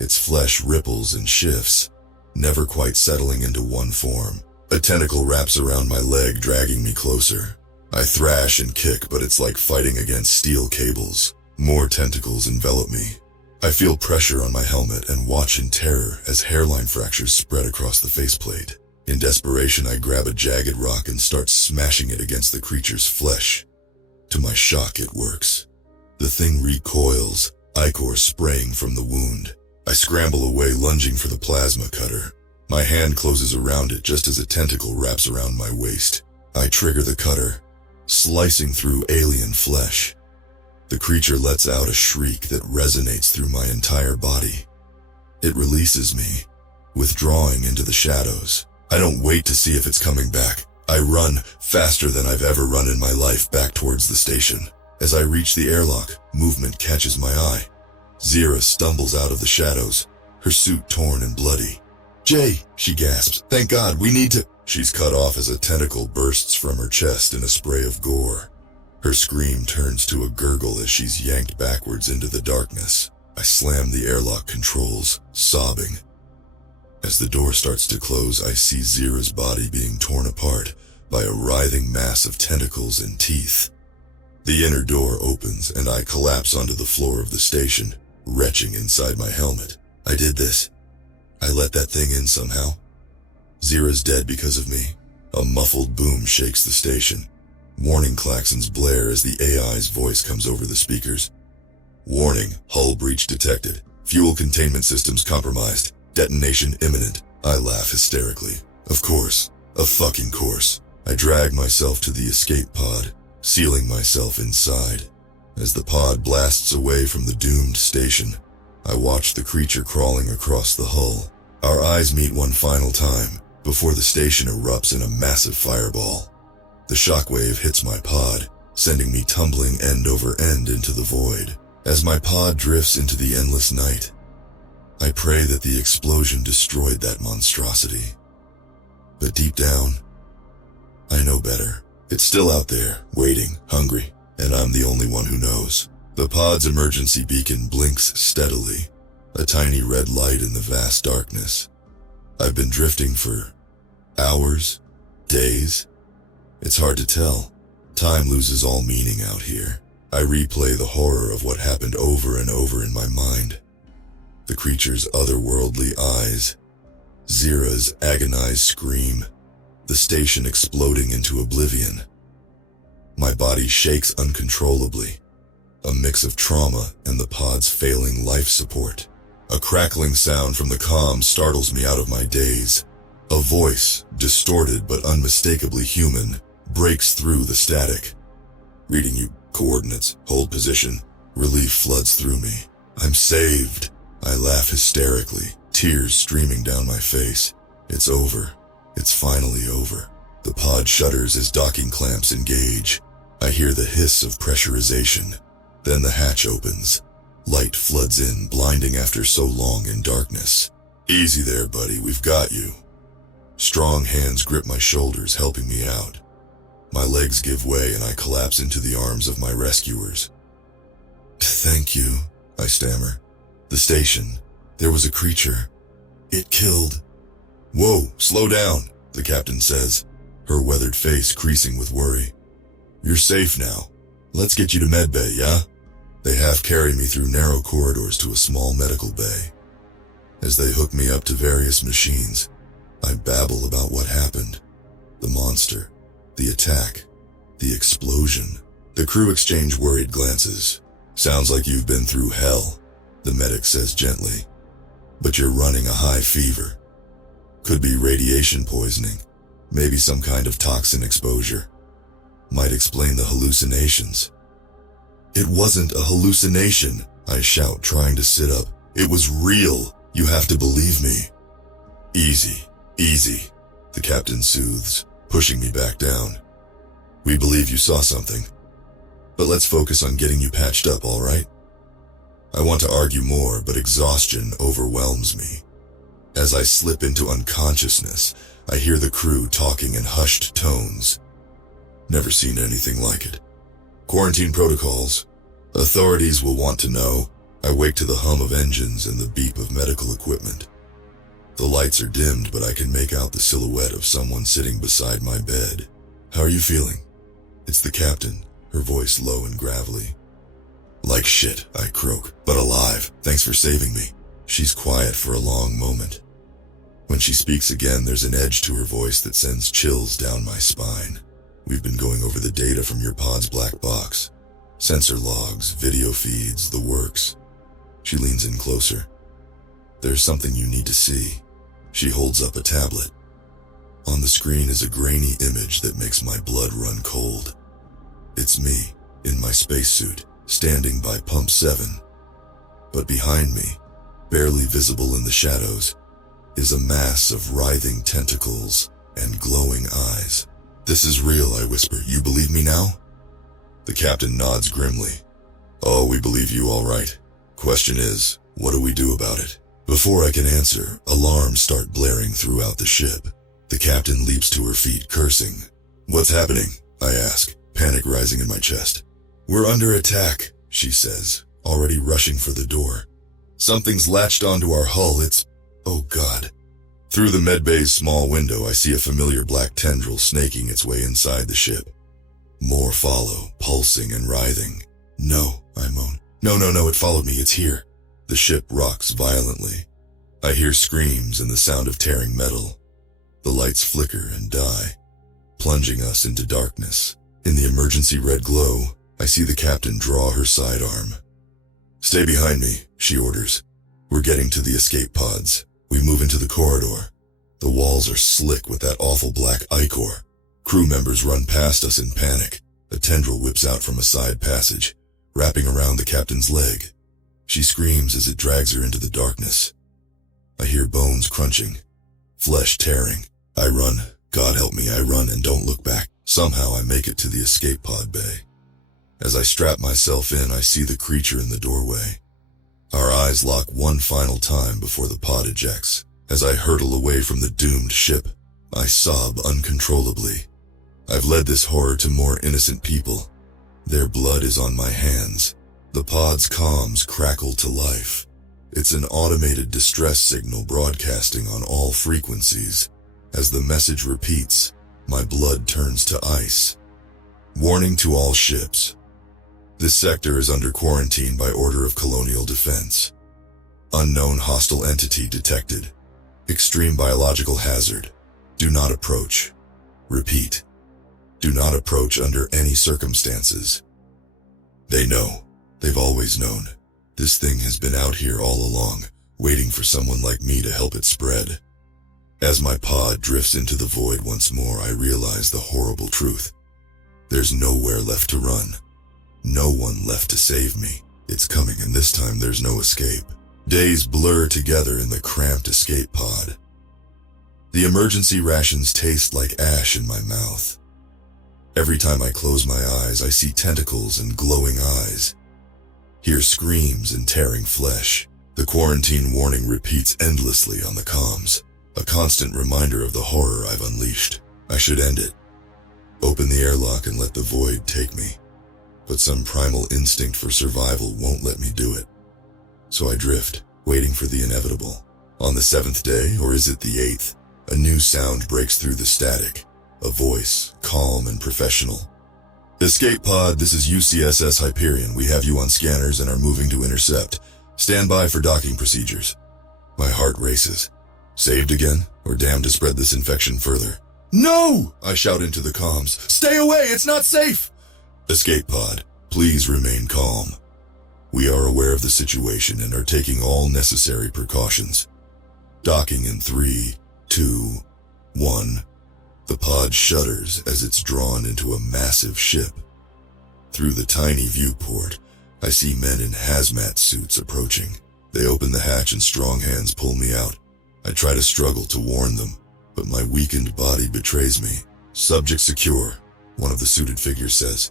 Its flesh ripples and shifts, never quite settling into one form. A tentacle wraps around my leg, dragging me closer. I thrash and kick, but it's like fighting against steel cables. More tentacles envelop me. I feel pressure on my helmet and watch in terror as hairline fractures spread across the faceplate. In desperation, I grab a jagged rock and start smashing it against the creature's flesh. To my shock, it works. The thing recoils, ichor spraying from the wound. I scramble away, lunging for the plasma cutter. My hand closes around it just as a tentacle wraps around my waist. I trigger the cutter, slicing through alien flesh. The creature lets out a shriek that resonates through my entire body. It releases me, withdrawing into the shadows. I don't wait to see if it's coming back. I run faster than I've ever run in my life back towards the station. As I reach the airlock, movement catches my eye. Zira stumbles out of the shadows, her suit torn and bloody. "Jay," she gasps, "thank God, we need to—" She's cut off as a tentacle bursts from her chest in a spray of gore. Her scream turns to a gurgle as she's yanked backwards into the darkness. I slam the airlock controls, sobbing. As the door starts to close, I see Zira's body being torn apart by a writhing mass of tentacles and teeth. The inner door opens and I collapse onto the floor of the station, retching inside my helmet. I did this. I let that thing in somehow. Zira's dead because of me. A muffled boom shakes the station. Warning klaxons blare as the AI's voice comes over the speakers. "Warning, hull breach detected. Fuel containment systems compromised. Detonation imminent." I laugh hysterically. Of course. Of fucking course. I drag myself to the escape pod, sealing myself inside. As the pod blasts away from the doomed station, I watch the creature crawling across the hull. Our eyes meet one final time, before the station erupts in a massive fireball. The shockwave hits my pod, sending me tumbling end over end into the void. As my pod drifts into the endless night, I pray that the explosion destroyed that monstrosity. But deep down, I know better. It's still out there, waiting, hungry, and I'm the only one who knows. The pod's emergency beacon blinks steadily, a tiny red light in the vast darkness. I've been drifting for hours, days. It's hard to tell. Time loses all meaning out here. I replay the horror of what happened over and over in my mind. The creature's otherworldly eyes, Zira's agonized scream, the station exploding into oblivion. My body shakes uncontrollably, a mix of trauma and the pod's failing life support. A crackling sound from the comm startles me out of my daze. A voice, distorted but unmistakably human, breaks through the static. "Reading you coordinates, hold position." Relief floods through me. I'm saved. I laugh hysterically, tears streaming down my face. It's over. It's finally over. The pod shudders as docking clamps engage. I hear the hiss of pressurization. Then the hatch opens. Light floods in, blinding after so long in darkness. "Easy there, buddy, we've got you." Strong hands grip my shoulders, helping me out. My legs give way and I collapse into the arms of my rescuers. "Thank you," I stammer. "The station. There was a creature. It killed—" "Whoa, slow down," the captain says, her weathered face creasing with worry. "You're safe now. Let's get you to medbay, yeah?" They half carry me through narrow corridors to a small medical bay. As they hook me up to various machines, I babble about what happened. The monster, the attack, the explosion. The crew exchange worried glances. "Sounds like you've been through hell," the medic says gently. "But you're running a high fever. Could be radiation poisoning, maybe some kind of toxin exposure. Might explain the hallucinations." "It wasn't a hallucination," I shout, trying to sit up. "It was real. You have to believe me." "Easy, easy," the captain soothes, pushing me back down. "We believe you saw something. But let's focus on getting you patched up, all right?" I want to argue more, but exhaustion overwhelms me. As I slip into unconsciousness, I hear the crew talking in hushed tones. Never seen anything like it. "Quarantine protocols. Authorities will want to know." I wake to the hum of engines and the beep of medical equipment. The lights are dimmed, but I can make out the silhouette of someone sitting beside my bed. "How are you feeling?" It's the captain, her voice low and gravelly. "Like shit," I croak, "but alive. Thanks for saving me." She's quiet for a long moment. When she speaks again, there's an edge to her voice that sends chills down my spine. "We've been going over the data from your pod's black box. Sensor logs, video feeds, the works." She leans in closer. "There's something you need to see." She holds up a tablet. On the screen is a grainy image that makes my blood run cold. It's me, in my spacesuit, standing by Pump 7. But behind me, barely visible in the shadows, is a mass of writhing tentacles and glowing eyes. "This is real," I whisper. "You believe me now?" The captain nods grimly. "Oh, we believe you all right. Question is, what do we do about it?" Before I can answer, alarms start blaring throughout the ship. The captain leaps to her feet, cursing. "What's happening?" I ask, panic rising in my chest. "We're under attack," she says, already rushing for the door. "Something's latched onto our hull. It's... oh God." Through the medbay's small window, I see a familiar black tendril snaking its way inside the ship. More follow, pulsing and writhing. "No," I moan. No, it followed me. It's here." The ship rocks violently. I hear screams and the sound of tearing metal. The lights flicker and die, plunging us into darkness. In the emergency red glow, I see the captain draw her sidearm. "Stay behind me," she orders. We're getting to the escape pods. We move into the corridor. The walls are slick with that awful black ichor. Crew members run past us in panic. A tendril whips out from a side passage, wrapping around the captain's leg. She screams as it drags her into the darkness. I hear bones crunching, flesh tearing. I run. God help me, I run and don't look back. Somehow I make it to the escape pod bay. As I strap myself in, I see the creature in the doorway. Our eyes lock one final time before the pod ejects. As I hurtle away from the doomed ship, I sob uncontrollably. I've led this horror to more innocent people. Their blood is on my hands. The pod's comms crackle to life. It's an automated distress signal broadcasting on all frequencies. As the message repeats, my blood turns to ice. "Warning to all ships. This sector is under quarantine by order of Colonial Defense. Unknown hostile entity detected. Extreme biological hazard. Do not approach. Repeat. Do not approach under any circumstances." They know. They've always known. This thing has been out here all along, waiting for someone like me to help it spread. As my pod drifts into the void once more, I realize the horrible truth. There's nowhere left to run. No one left to save me. It's coming, and this time there's no escape. Days blur together in the cramped escape pod. The emergency rations taste like ash in my mouth. Every time I close my eyes, I see tentacles and glowing eyes. Hear screams and tearing flesh. The quarantine warning repeats endlessly on the comms, a constant reminder of the horror I've unleashed. I should end it. Open the airlock and let the void take me. But some primal instinct for survival won't let me do it. So I drift, waiting for the inevitable. On the 7th day, or is it the 8th, a new sound breaks through the static. A voice, calm and professional. "Escape pod, this is UCSS Hyperion. We have you on scanners and are moving to intercept. Stand by for docking procedures." My heart races. Saved again, or damned to spread this infection further? "No!" I shout into the comms. "Stay away, it's not safe!" "Escape pod, please remain calm. We are aware of the situation and are taking all necessary precautions. Docking in 3, 2, 1. The pod shudders as it's drawn into a massive ship. Through the tiny viewport, I see men in hazmat suits approaching. They open the hatch and strong hands pull me out. I try to struggle to warn them, but my weakened body betrays me. "Subject secure," one of the suited figures says.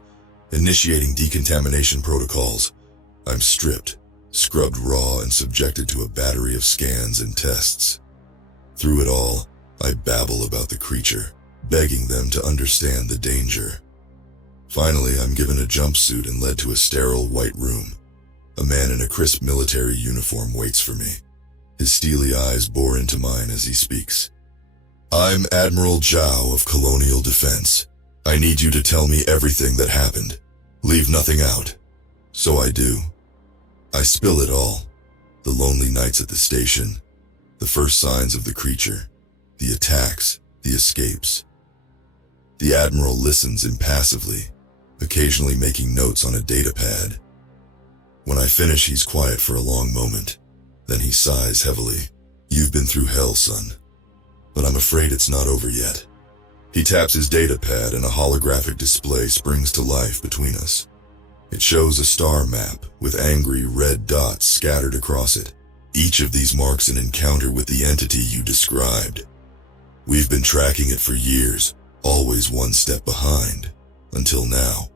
"Initiating decontamination protocols." I'm stripped, scrubbed raw, and subjected to a battery of scans and tests. Through it all, I babble about the creature, begging them to understand the danger. Finally, I'm given a jumpsuit and led to a sterile white room. A man in a crisp military uniform waits for me. His steely eyes bore into mine as he speaks. "I'm Admiral Zhao of Colonial Defense. I need you to tell me everything that happened. Leave nothing out." So I do. I spill it all. The lonely nights at the station, the first signs of the creature, the attacks, the escapes. The Admiral listens impassively, occasionally making notes on a datapad. When I finish, he's quiet for a long moment. Then he sighs heavily. "You've been through hell, son. But I'm afraid it's not over yet." He taps his datapad and a holographic display springs to life between us. It shows a star map with angry red dots scattered across it. Each of these marks an encounter with the entity you described. We've been tracking it for years, always one step behind, until now.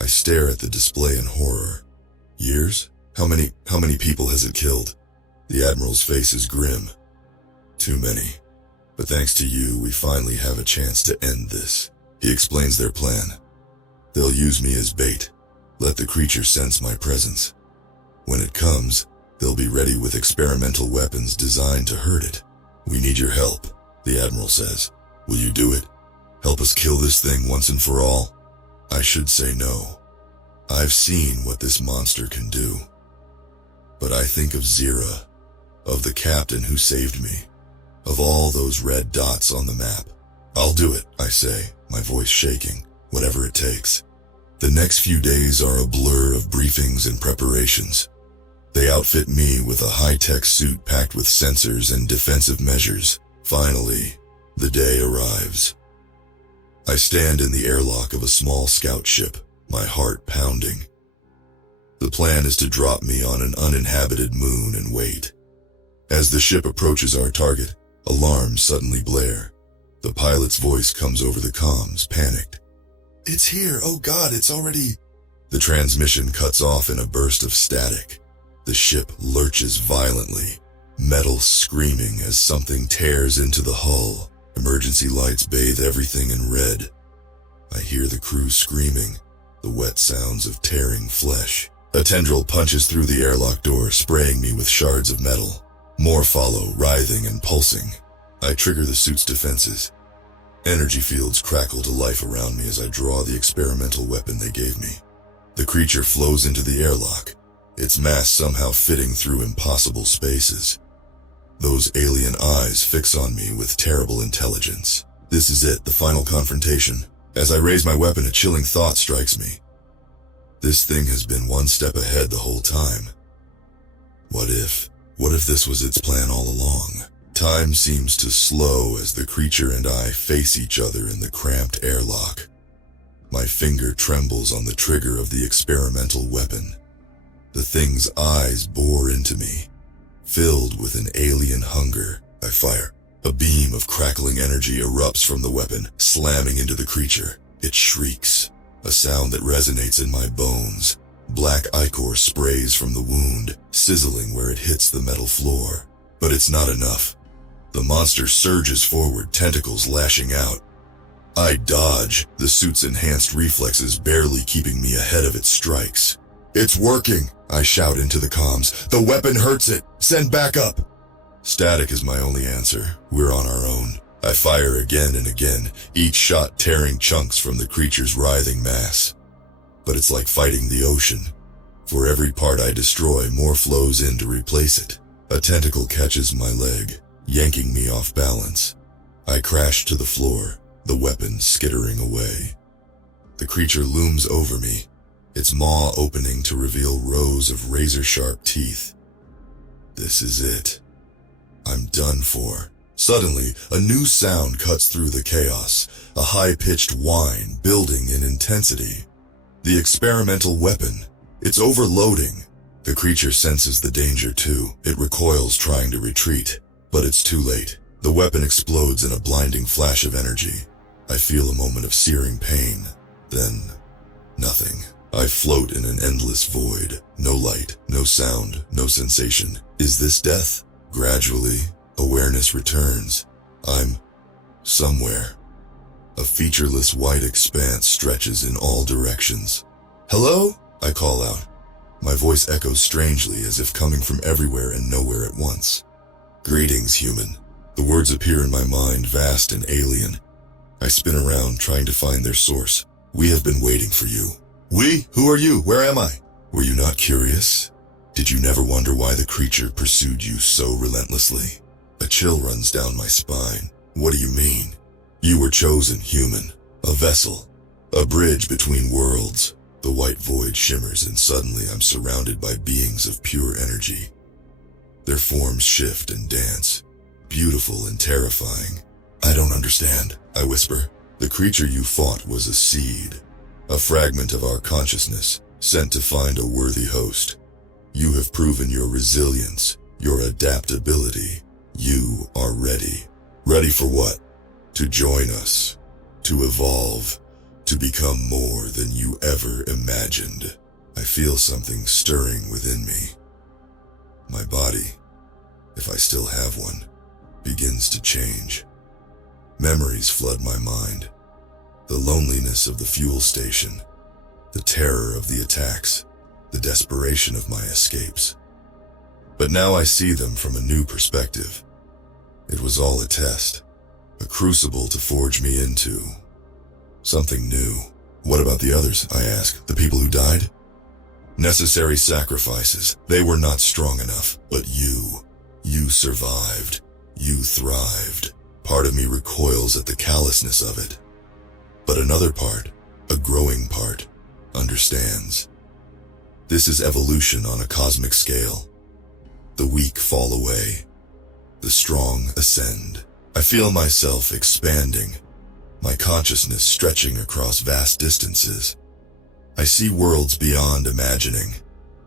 I stare at the display in horror. Years? How many people has it killed? The Admiral's face is grim. Too many. But thanks to you, we finally have a chance to end this. He explains their plan. They'll use me as bait. Let the creature sense my presence. When it comes, they'll be ready with experimental weapons designed to hurt it. We need your help, the Admiral says. Will you do it? Help us kill this thing once and for all? I should say no. I've seen what this monster can do. But I think of Zira, of the captain who saved me, of all those red dots on the map. I'll do it, I say, my voice shaking, whatever it takes. The next few days are a blur of briefings and preparations. They outfit me with a high-tech suit packed with sensors and defensive measures. Finally, the day arrives. I stand in the airlock of a small scout ship, my heart pounding. The plan is to drop me on an uninhabited moon and wait. As the ship approaches our target, alarms suddenly blare. The pilot's voice comes over the comms, panicked. It's here, oh God, it's already... The transmission cuts off in a burst of static. The ship lurches violently, metal screaming as something tears into the hull. Emergency lights bathe everything in red. I hear the crew screaming, the wet sounds of tearing flesh. A tendril punches through the airlock door, spraying me with shards of metal. More follow, writhing and pulsing. I trigger the suit's defenses. Energy fields crackle to life around me as I draw the experimental weapon they gave me. The creature flows into the airlock, its mass somehow fitting through impossible spaces. Those alien eyes fix on me with terrible intelligence. This is it, the final confrontation. As I raise my weapon, a chilling thought strikes me. This thing has been one step ahead the whole time. What if this was its plan all along? Time seems to slow as the creature and I face each other in the cramped airlock. My finger trembles on the trigger of the experimental weapon. The thing's eyes bore into me. Filled with an alien hunger, I fire. A beam of crackling energy erupts from the weapon, slamming into the creature. It shrieks, a sound that resonates in my bones. Black ichor sprays from the wound, sizzling where it hits the metal floor. But it's not enough. The monster surges forward, tentacles lashing out. I dodge, the suit's enhanced reflexes barely keeping me ahead of its strikes. It's working, I shout into the comms. The weapon hurts it. Send backup. Static is my only answer. We're on our own. I fire again and again, each shot tearing chunks from the creature's writhing mass. But it's like fighting the ocean. For every part I destroy, more flows in to replace it. A tentacle catches my leg, yanking me off balance. I crash to the floor, the weapon skittering away. The creature looms over me, its maw opening to reveal rows of razor-sharp teeth. This is it. I'm done for. Suddenly, a new sound cuts through the chaos, a high-pitched whine building in intensity. The experimental weapon. It's overloading. The creature senses the danger too. It recoils, trying to retreat. But it's too late. The weapon explodes in a blinding flash of energy. I feel a moment of searing pain. Then, nothing. I float in an endless void. No light, no sound, no sensation. Is this death? Gradually, awareness returns. I'm somewhere. A featureless white expanse stretches in all directions. Hello? I call out. My voice echoes strangely, as if coming from everywhere and nowhere at once. Greetings, human. The words appear in my mind, vast and alien. I spin around, trying to find their source. We have been waiting for you. We? Who are you? Where am I? Were you not curious? Did you never wonder why the creature pursued you so relentlessly? A chill runs down my spine. What do you mean? You were chosen, human. A vessel. A bridge between worlds. The white void shimmers, and suddenly I'm surrounded by beings of pure energy. Their forms shift and dance, beautiful and terrifying. I don't understand, I whisper. The creature you fought was a seed, a fragment of our consciousness, sent to find a worthy host. You have proven your resilience, your adaptability. You are ready. Ready for what? To join us, to evolve, to become more than you ever imagined. I feel something stirring within me. My body, if I still have one, begins to change. Memories flood my mind. The loneliness of the fuel station, the terror of the attacks, the desperation of my escapes. But now I see them from a new perspective. It was all a test, a crucible to forge me into something new. What about the others, I ask, the people who died? Necessary sacrifices. They were not strong enough, but you survived. You thrived. Part of me recoils at the callousness of it. But another part, a growing part, understands. This is evolution on a cosmic scale. The weak fall away. The strong ascend. I feel myself expanding, my consciousness stretching across vast distances. I see worlds beyond imagining,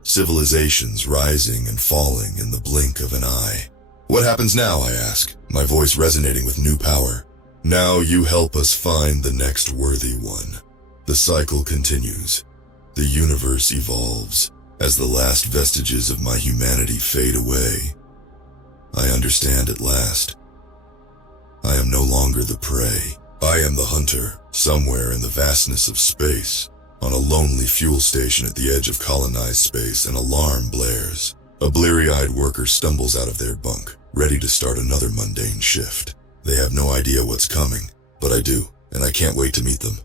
civilizations rising and falling in the blink of an eye. What happens now, I ask, my voice resonating with new power. Now you help us find the next worthy one. The cycle continues. The universe evolves. As the last vestiges of my humanity fade away, I understand at last. I am no longer the prey. I am the hunter, somewhere in the vastness of space. On a lonely fuel station at the edge of colonized space, an alarm blares. A bleary-eyed worker stumbles out of their bunk, ready to start another mundane shift. They have no idea what's coming, but I do, and I can't wait to meet them.